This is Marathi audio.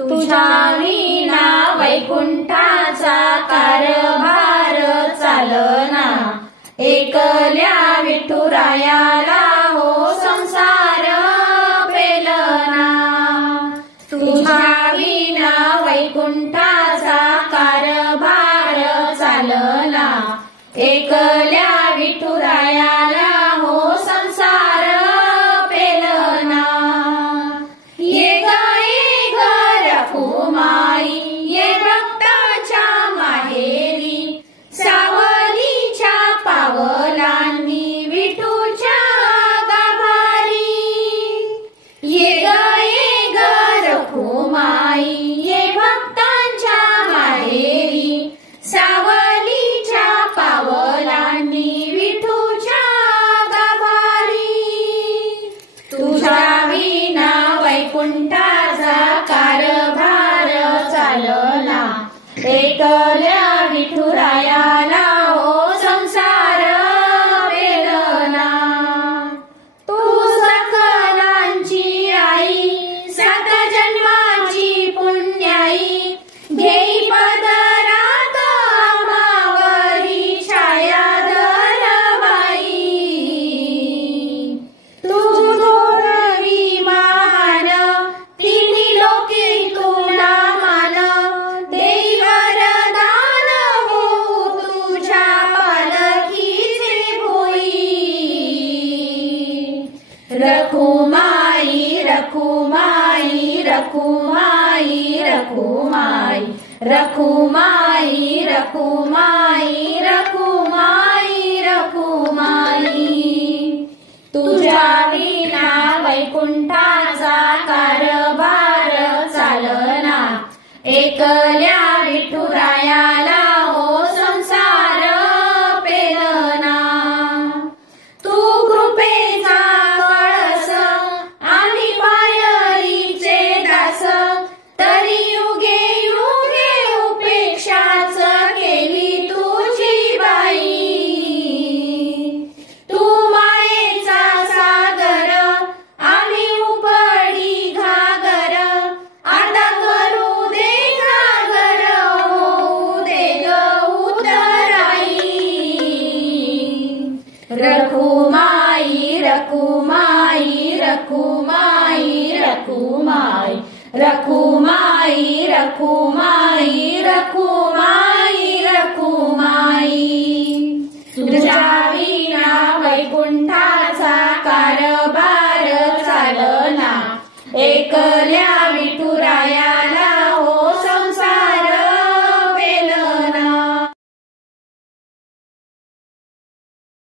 तुझ्या विना वैकुंठाचा कारभार चालना, एकल्या विठुरायाला हो संसार पेलना। तुझ्या विना वैकुंठाचा कारभार चालना, एकल्या विठुरायाला हो संसार पेलना। ये ग रखुमाई ये भक्ताच्या माहेरी, सावलीच्या पावलांनी विठूच्या गाभारी। ये ग रखुमाई ये भक्तांच्या माहेरी, सावलीच्या पावलांनी विठूच्या गाभारी। तुझ्या विना वैकुंठाचा कारभार चालना, एकल्या विठुरायाला हो संसार पेलना। तू सकलांची आई, सात जन्माची पुण्याई, घेई पदरात आम्हावरी छाया धरबाई। तू थोरवी महान, तिन्ही लोके तुला मान, देई वरदान हो तुझ्या पालखीचे भोई। रखुमाई रखुमाई रखुमाई रखुमाई रखुमाई रखुमाई रखुमाई रखुमाई। तुझ्या विना वैकुंठाचा कारभार चालना, एकल्या विठुरायाला हो संसार पेलना। तू कृपेचा कळस आम्ही पायरीचे दास, तरी युगे युगे उपेक्षाच केली तुझी बाई। तू मायेचा सागर आम्ही उपडी घागर, आता करू दे घागर होऊ दे ग उतराई। रखुमाई रखुमाई रखुमाई रखुमाई रखुमाई रखुमाई रखुमाई।